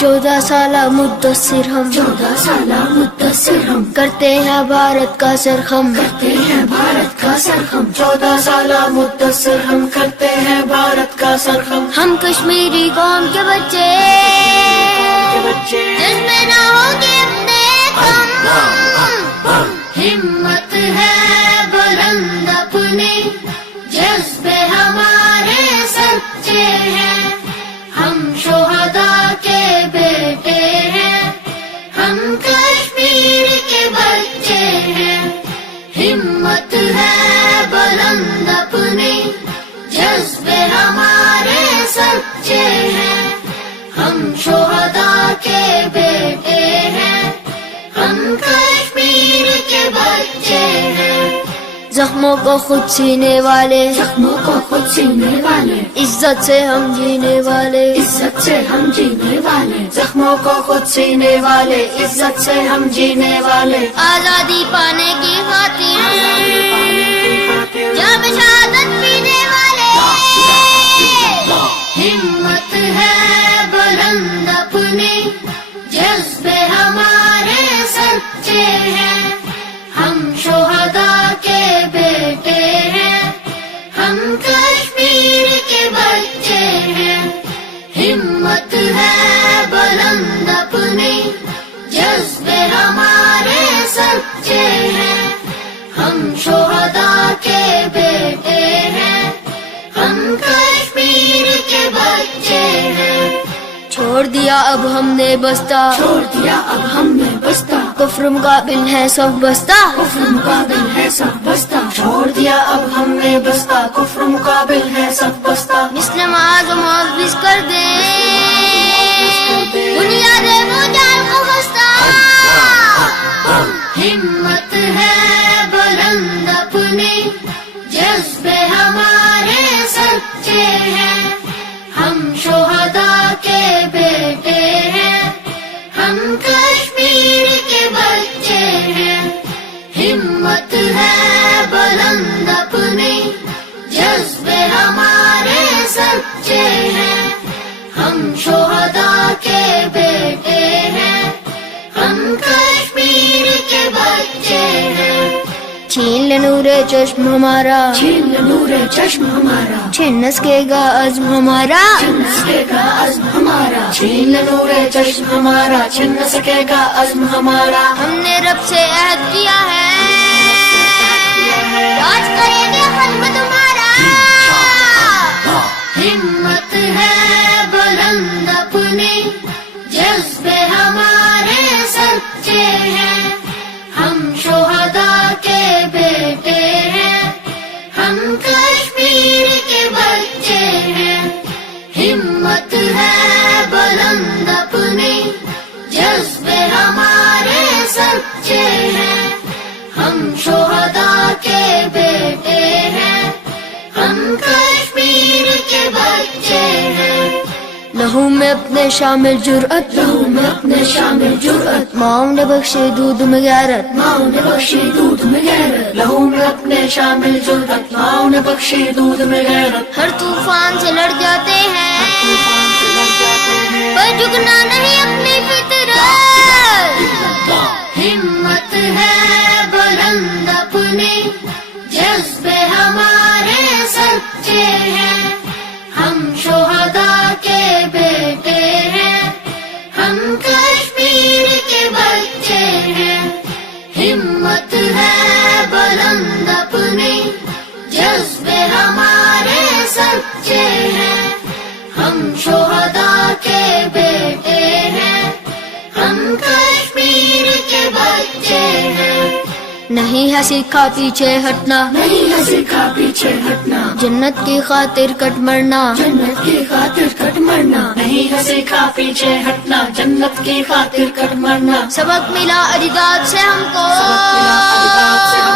14 سالہ مدثر ہم 14 سالہ مدثر ہم کرتے ہیں بھارت کا سرخم کرتے ہیں بھارت کا سرخم 14 سالہ مدثر ہم کرتے ہیں بھارت کا سرخم ہم کشمیری قوم کے بچے جس میں نہ ہوگے اپنے کم ہمت ہے بلند اپنی جذبے ہمارے سچے ہیں ہم شہداء کے بیٹے ہیں ہم کشمیر کے بچے ہیں ہمت ہے بلند اپنی جذبے ہمارے سچے ہیں ہم شہداء کے بیٹے ہیں ہم کشمیر کے بچے ہیں زخموں کو خود سینے والے زخموں کو خود سینے والے عزت سے ہم جینے والے عزت سے ہم جینے والے زخموں کو خود سینے والے عزت سے ہم جینے والے آزادی پانے کی خاطر جام شہادت پینے والے ہمت ہے بلند اپنی جذبے ہمارے سچے ہیں ہم شہداء کے بیٹے ہیں ہم کشمیر کے بچے ہیں ہمت ہے بلند اپنی جذبے ہمارے سچے ہیں ہم شہداء کے بیٹے ہیں ہم کشمیر کے بچے ہیں چھوڑ دیا اب ہم نے بستہ چھوڑ دیا اب ہم نے بستہ کفر مقابل ہے سب بستہ کفر مقابل ہے سب بستہ چھوڑ دیا اب ہم نے بستہ کفر مقابل ہے سب بستہ مسلم اعظم حافظ کر دے بنیاد موجال کو خستہ ہمت ہے بلند اپنی جذبے ہمارے سچے ہیں ہم شہداء کے بیٹے ہیں ہم کشمیر کے بچے ہیں ہمت ہے بلند اپنی جذبے ہمارے سچے ہیں ہم شہداء کے بیٹے ہیں ہم کشمیر کے بچے ہیں چھین لے نور چشم ہمارا چھین لے نور چشم ہمارا چھن سکے گا عزم ہمارا چھن سکے گا عزم ہمارا چھین لے نور چشم ہمارا چھن نہ سکے گا عزم ہمارا ہم نے رب سے عہد کیا ہے آج کریں گے ختم تمہارا ہمت ہے بلند اپنی جذبے ہمارے سچے ہیں ہم شہداء کے بیٹے ہیں ہم کشمیر کے بچے ہیں ہمت ہے بلند اپنی جذبے ہمارے سچے ہیں ہم شہداء کے بیٹے ہیں ہم کشمیر کے بچے ہیں لہو میں اپنے شامل جرأت لہو میں اپنے شامل جرأت ماؤں نے بخشے دودھ میں غیرت ماؤں نے بخشی دودھ میں غیرت لہو میں اپنے شامل جرأت ماؤں نے بخشی دودھ میں غیرت ہر طوفان سے لڑ جاتے ہیں پر جھکنا نہیں اپنی فطرت ہمت ہے بلند اپنی جذبے ہمارے سچے ہیں ہم شہداء کے بیٹے ہیں ہم کشمیر کے بچے ہیں ہمت ہے بلند اپنی جذبے ہمارے سچے ہیں ہم شہداء کے بیٹے ہیں ہم کشمیر کے بچے ہیں نہیں ہے سیکھا پیچھے ہٹنا نہیں ہے سیکھا پیچھے ہٹنا جنت کی خاطر کٹ مرنا جنت کی خاطر کٹ مرنا نہیں ہے سیکھا پیچھے ہٹنا جنت کی خاطر کٹ مرنا سبق ملا اجداد سے ہم کو سبق ملا اجداد سے